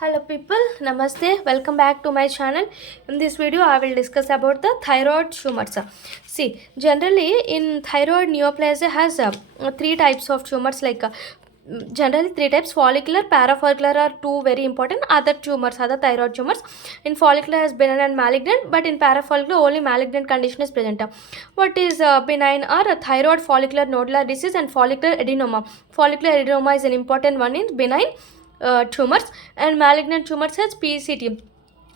Hello people, namaste, welcome back to my channel. In this video I will discuss about the thyroid tumors. See, generally in thyroid neoplasia has three types of tumors, generally three types: follicular, parafollicular are two very important. Other thyroid tumors in follicular has benign and malignant, but in parafollicular only malignant condition is present. What is benign are thyroid follicular nodular disease and follicular adenoma. Follicular adenoma is an important one in benign tumors, and malignant tumors has PCT,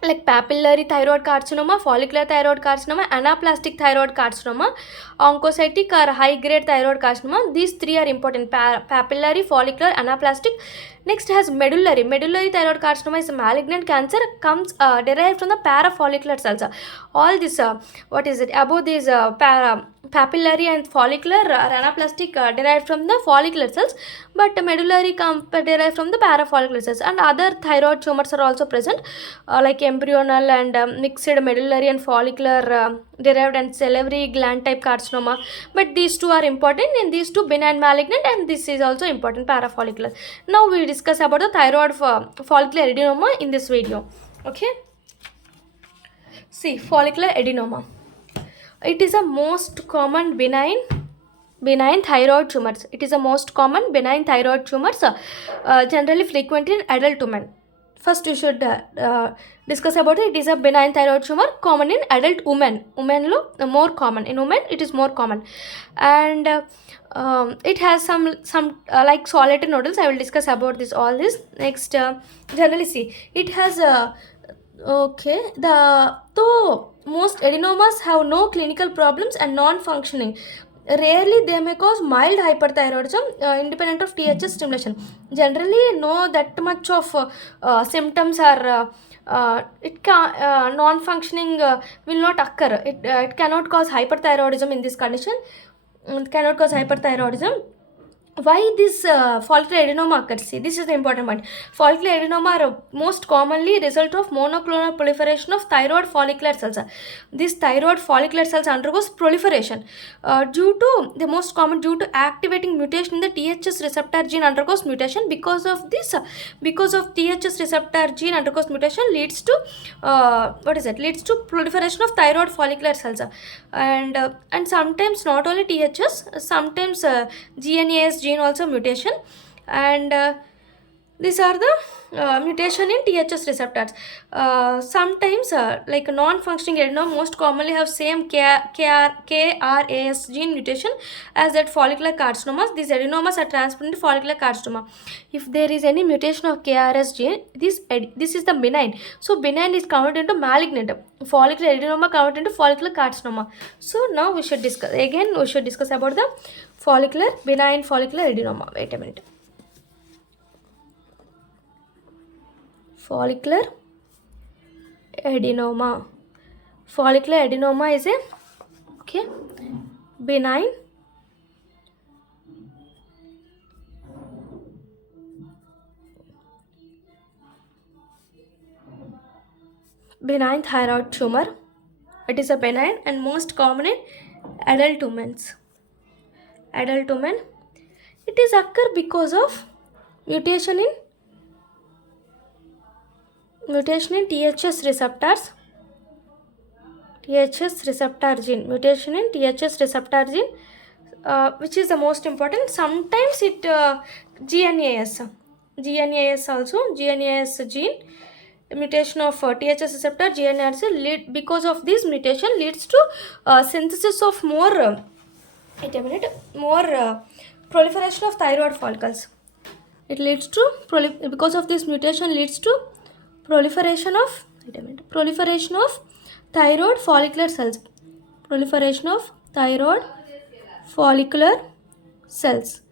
like papillary thyroid carcinoma, follicular thyroid carcinoma, anaplastic thyroid carcinoma, oncocytic or high grade thyroid carcinoma. These three are important: papillary, follicular, anaplastic. Next has medullary. Medullary thyroid carcinoma is a malignant cancer, comes derived from the parafollicular cells. All this what is it above these papillary and follicular or anaplastic derived from the follicular cells, but medullary derived from the parafollicular cells. And other thyroid tumors are also present, like embryonal and mixed medullary and follicular derived and salivary gland type carcinoma. But these two are important in these two, benign malignant, and this is also important, parafollicular. Now we discuss about the thyroid follicular adenoma in this video. Okay, see, follicular adenoma, it is a most common benign thyroid tumors. It is a most common benign thyroid tumors, generally frequent in adult women. First we should discuss about it. It is a benign thyroid tumor common in adult women. Women lo more common, in women it is more common. And it has some like solitary nodules. I will discuss about this, all this next. Generally, see, it has okay, though most adenomas have no clinical problems and non-functioning. Rarely they may cause mild hyperthyroidism independent of THS stimulation. Generally, no that much of symptoms are it can non-functioning will not occur. It cannot cause hyperthyroidism in this condition. It cannot cause hyperthyroidism. Why this follicular adenoma occurs? See, this is the important point. Follicular adenoma are most commonly result of monoclonal proliferation of thyroid follicular cells. These thyroid follicular cells undergoes proliferation due to the most common due to activating mutation in the THS receptor gene undergoes mutation. Because of this, because of THS receptor gene undergoes mutation leads to leads to proliferation of thyroid follicular cells, and sometimes not only THS, sometimes GNAS gene also mutation. And these are the mutation in THS receptors. Sometimes like non-functioning adenoma most commonly have same KRAS gene mutation as that follicular carcinomas. These adenomas are transferred into follicular carcinoma. If there is any mutation of KRAS gene, this is the benign. So benign is converted into malignant. Follicular adenoma converted into follicular carcinoma. So now we should discuss about the benign follicular adenoma. Wait a minute. Follicular adenoma. Follicular adenoma is a benign thyroid tumor. It is a benign and most common in adult women. It is occur because of mutation in THS receptors. THS receptor gene, mutation in THS receptor gene, which is the most important. Sometimes it GNAS also, GNAS gene mutation of THS receptor GNAS because of this mutation leads to synthesis of more proliferation of thyroid follicles. It leads to because of this mutation leads to proliferation of thyroid follicular cells. Proliferation of thyroid follicular cells.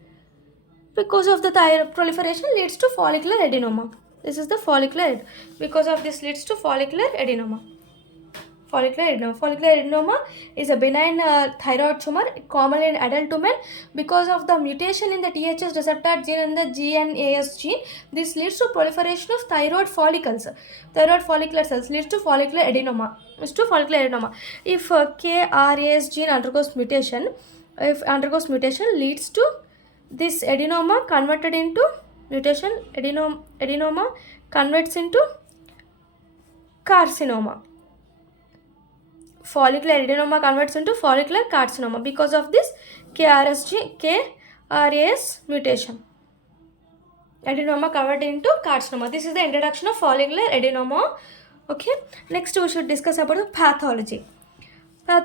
Because of the thyroid proliferation leads to follicular adenoma. This is the follicular. Because of this leads to follicular adenoma. Follicular adenoma is a benign thyroid tumor common in adult women. Because of the mutation in the THS receptor gene and the GNAS gene, this leads to proliferation of thyroid follicles. Thyroid follicular cells leads to follicular adenoma. If KRAS gene undergoes mutation, leads to this adenoma converted into mutation adenoma converts into carcinoma. Follicular adenoma converts into follicular carcinoma because of this KRAS mutation. Adenoma converted into carcinoma. This is the introduction of follicular adenoma. Okay, next we should discuss about the pathology. In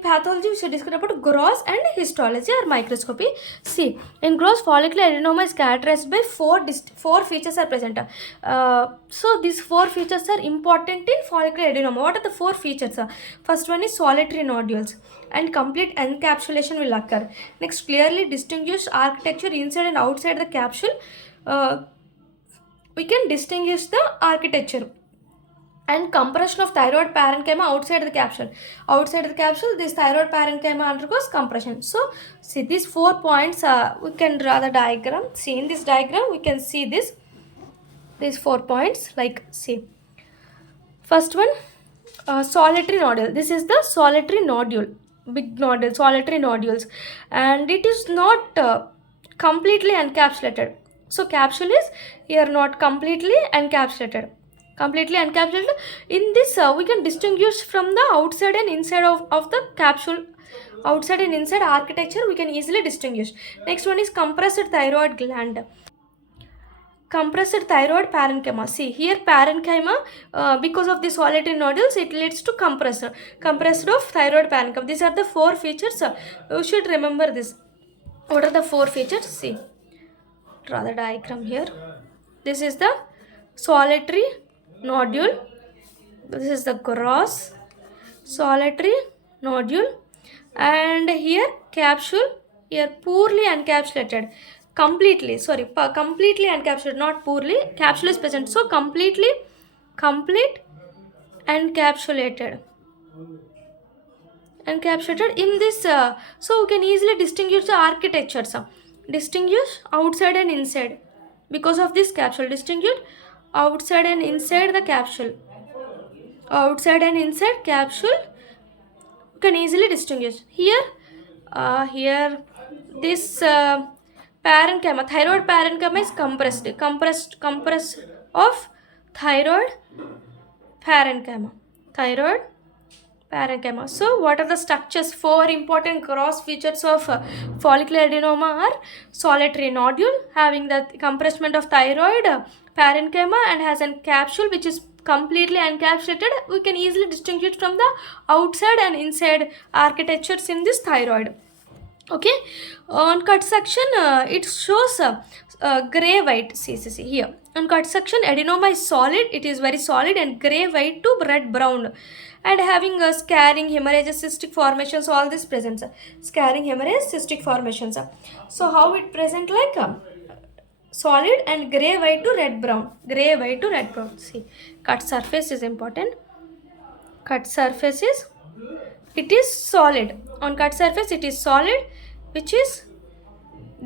pathology, we should discuss about gross and histology or microscopy. See, in gross, follicular adenoma is characterized by four features are present. So these four features are important in follicular adenoma. What are the four features? First one is solitary nodules and complete encapsulation will occur. Next, clearly distinguished architecture inside and outside the capsule. We can distinguish the architecture. And compression of thyroid parenchyma outside the capsule. Outside the capsule, this thyroid parenchyma undergoes compression. So, see these 4 points, we can draw the diagram. See in this diagram, we can see these 4 points, like see. First one, solitary nodule. This is the solitary nodule, big nodule, solitary nodules. And it is not completely encapsulated. So, capsule is here not completely encapsulated. In this we can distinguish from the outside and inside of the capsule. Outside and inside architecture we can easily distinguish. Next one is compressed thyroid gland. Compressed thyroid parenchyma. See here parenchyma, because of the solitary nodules it leads to compressed of thyroid parenchyma. These are the 4 features. You should remember this. What are the 4 features? See, draw the diagram here. This is the solitary nodule. This is the gross solitary nodule, and here capsule, here poorly encapsulated, completely encapsulated, not poorly. Capsule is present, so complete encapsulated in this. So we can easily distinguish the architectures, distinguish outside and inside because of this capsule. Distinguish outside and inside the capsule. Outside and inside capsule you can easily distinguish. Here this parenchyma, thyroid parenchyma is compressed of thyroid parenchyma. So what are the structures? 4 important gross features of follicular adenoma are solitary nodule having the compressment of thyroid parenchyma and has a capsule which is completely encapsulated. We can easily distinguish from the outside and inside architectures in this thyroid. Okay, on cut section it shows gray white. See here on cut section adenoma is solid, it is very solid, and gray white to red brown, and having scarring, hemorrhages, cystic formations, all this presents. Scarring, hemorrhage, cystic formations. So how it present? Like solid and gray white to red brown. See, cut surface is important. Cut surface is, it is solid. On cut surface it is solid, which is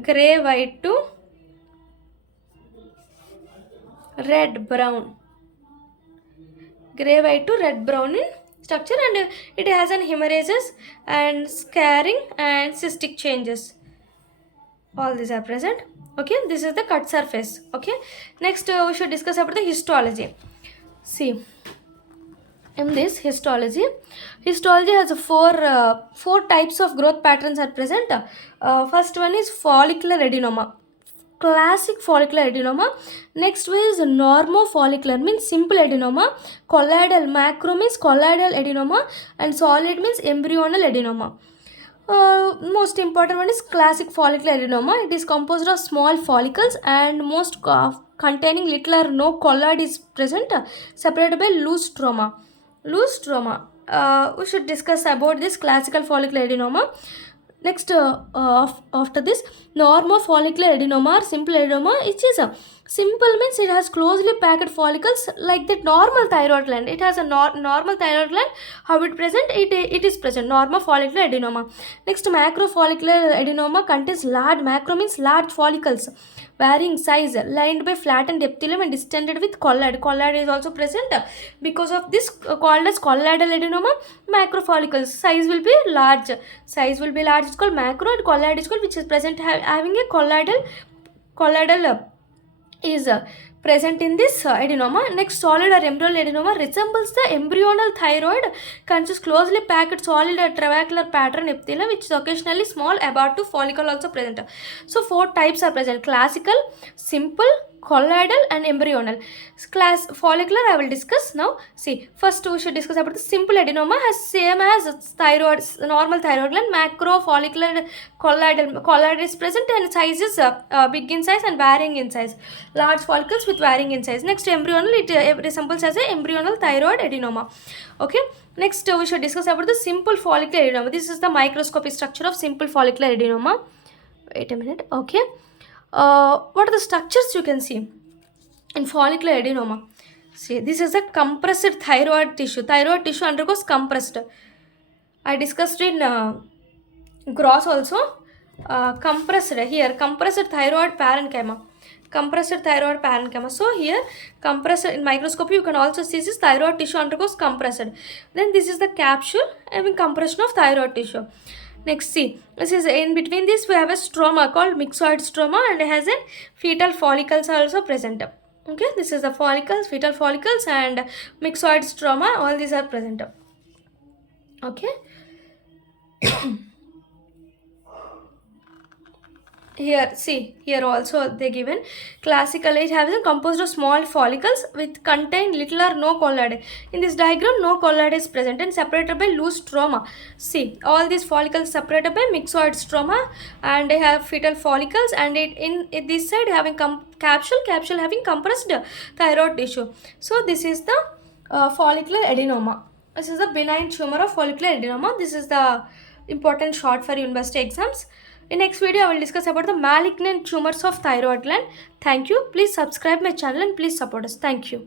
gray white to red brown. Gray white to red brown in structure, and it has an hemorrhages and scarring and cystic changes. All these are present. Okay, this is the cut surface. Okay, next we should discuss about the histology. See, in this histology has four types of growth patterns are present. First one is follicular adenoma, classic follicular adenoma. Next one is normofollicular, means simple adenoma. Colloidal, macro means colloidal adenoma, and solid means embryonal adenoma. Most important one is classic follicular adenoma. It is composed of small follicles and most containing little or no colloid is present, separated by loose stroma. We should discuss about this classical follicular adenoma. Next, after this, normofollicular adenoma or simple adenoma, it is a simple means it has closely packed follicles like the normal thyroid gland. It has a normal thyroid gland. How it present? It is present. Normofollicular adenoma. Next, macrofollicular adenoma contains macro means large follicles, varying size, lined by flattened epithelium and distended with colloid. Colloid is also present. Because of this, called as colloidal adenoma, macrofollicles size will be large. It's called macro, and colloid is called which is present having a colloidal is present in this adenoma. Next, solid or embryonal adenoma resembles the embryonal thyroid, consists closely packed solid or trabecular pattern epithelium, which is occasionally small abortive follicle also present. So 4 types are present: classical, simple, colloidal and embryonal. Class follicular I will discuss now. See, first we should discuss about the simple adenoma. Has same as thyroid, normal thyroid gland. Macro follicular colloidal is present and size is big in size and varying in size. Large follicles with varying in size. Next, embryonal, it resembles as a embryonal thyroid adenoma. Okay. Next, we should discuss about the simple follicular adenoma. This is the microscopic structure of simple follicular adenoma. Wait a minute. Okay. What are the structures you can see in follicular adenoma? See, this is a compressed thyroid tissue. Thyroid tissue undergoes compressed. I discussed in gross also. Compressed here, compressed thyroid parenchyma. Compressed thyroid parenchyma. So here, compressed in microscopy, you can also see this thyroid tissue undergoes compressed. Then this is the capsule having compression of thyroid tissue. Next, see, this is in between this we have a stroma called myxoid stroma, and it has a fetal follicles are also present. Okay, this is the follicles, fetal follicles and myxoid stroma, all these are present. Okay. Here, see, here also they given classical age having composed of small follicles with contain little or no colloid. In this diagram, no colloid is present and separated by loose stroma. See, all these follicles separated by myxoid stroma, and they have fetal follicles, and in this side having capsule having compressed thyroid tissue. So this is the follicular adenoma. This is the benign tumor of follicular adenoma. This is the important short for university exams. In next video, I will discuss about the malignant tumors of thyroid gland. Thank you. Please subscribe my channel and please support us. Thank you.